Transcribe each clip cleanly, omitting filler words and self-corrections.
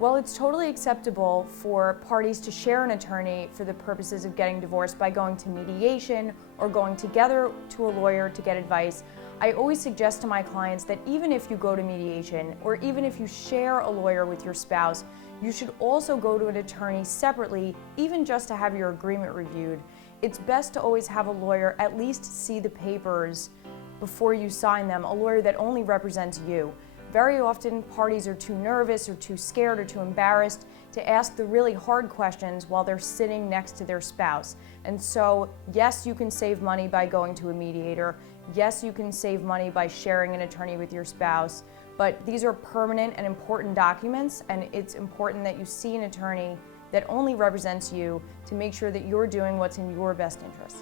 Well, it's totally acceptable for parties to share an attorney for the purposes of getting divorced by going to mediation or going together to a lawyer to get advice. I always suggest to my clients that even if you go to mediation or even if you share a lawyer with your spouse, you should also go to an attorney separately, even just to have your agreement reviewed. It's best to always have a lawyer at least see the papers before you sign them, a lawyer that only represents you. Very often, parties are too nervous or too scared or too embarrassed to ask the really hard questions while they're sitting next to their spouse. And so, yes, you can save money by going to a mediator. Yes, you can save money by sharing an attorney with your spouse. But these are permanent and important documents, and it's important that you see an attorney that only represents you to make sure that you're doing what's in your best interest.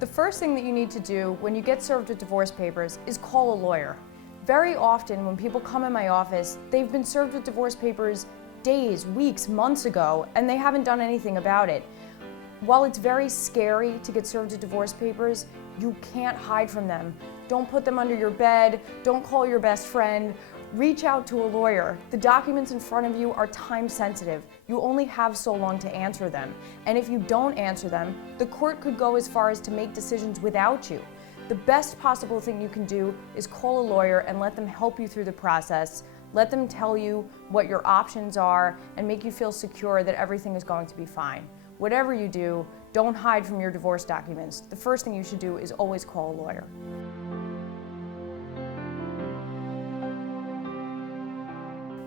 The first thing that you need to do when you get served with divorce papers is call a lawyer. Very often when people come in my office, they've been served with divorce papers days, weeks, months ago, and they haven't done anything about it. While it's very scary to get served with divorce papers, you can't hide from them. Don't put them under your bed, don't call your best friend. Reach out to a lawyer. The documents in front of you are time sensitive. You only have so long to answer them. And if you don't answer them, the court could go as far as to make decisions without you. The best possible thing you can do is call a lawyer and let them help you through the process. Let them tell you what your options are and make you feel secure that everything is going to be fine. Whatever you do, don't hide from your divorce documents. The first thing you should do is always call a lawyer.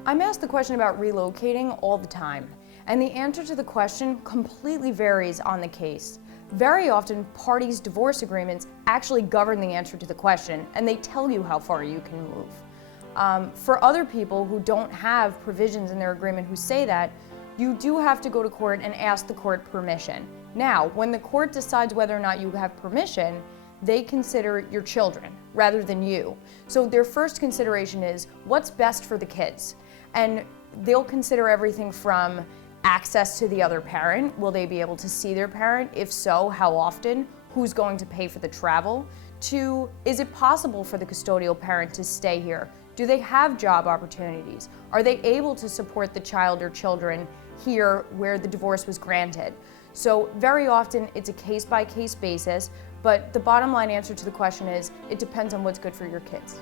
I'm asked the question about relocating all the time, and the answer to the question completely varies on the case. Very often, parties' divorce agreements actually govern the answer to the question, and they tell you how far you can move. For other people who don't have provisions in their agreement who say that, you do have to go to court and ask the court permission. Now, when the court decides whether or not you have permission, they consider your children rather than you. So their first consideration is, what's best for the kids? And they'll consider everything from access to the other parent. Will they be able to see their parent? If so, how often? Who's going to pay for the travel? To, is it possible for the custodial parent to stay here? Do they have job opportunities? Are they able to support the child or children here where the divorce was granted? So very often it's a case-by-case basis, but the bottom line answer to the question is, it depends on what's good for your kids.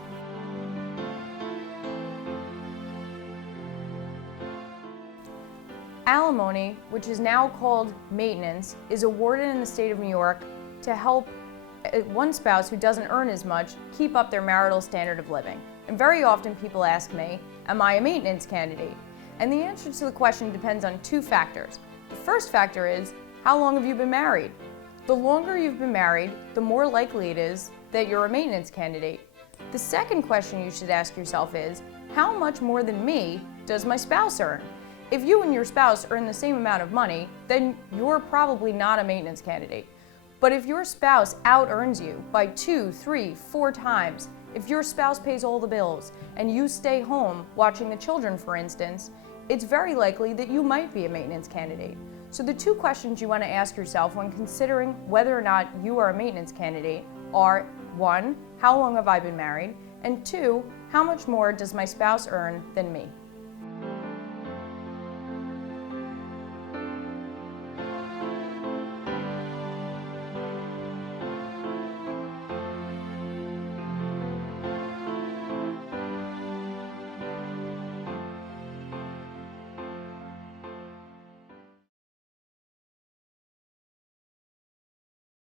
Alimony, which is now called maintenance, is awarded in the state of New York to help one spouse who doesn't earn as much keep up their marital standard of living. And very often people ask me, am I a maintenance candidate? And the answer to the question depends on two factors. The first factor is, how long have you been married? The longer you've been married, the more likely it is that you're a maintenance candidate. The second question you should ask yourself is, how much more than me does my spouse earn? If you and your spouse earn the same amount of money, then you're probably not a maintenance candidate. But if your spouse out-earns you by 2, 3, 4 times, if your spouse pays all the bills and you stay home watching the children, for instance, it's very likely that you might be a maintenance candidate. So the two questions you want to ask yourself when considering whether or not you are a maintenance candidate are, 1, how long have I been married? And 2, how much more does my spouse earn than me?